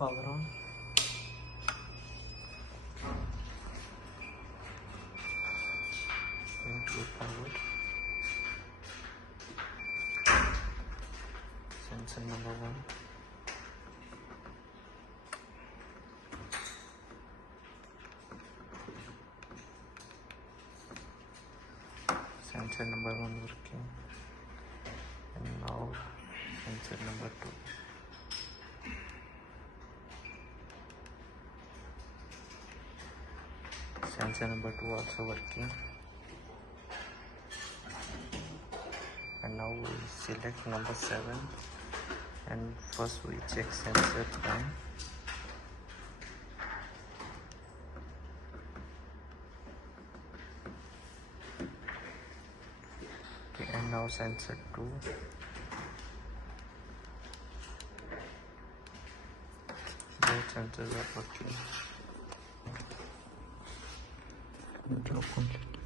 Power on. Into power. Sensor number 1. Sensor number 1 working, and now sensor number 2. Sensor number 2 also working, and now we select number 7, and first we check sensor 1. And now sensor 2. Both sensors are working. Drop completely.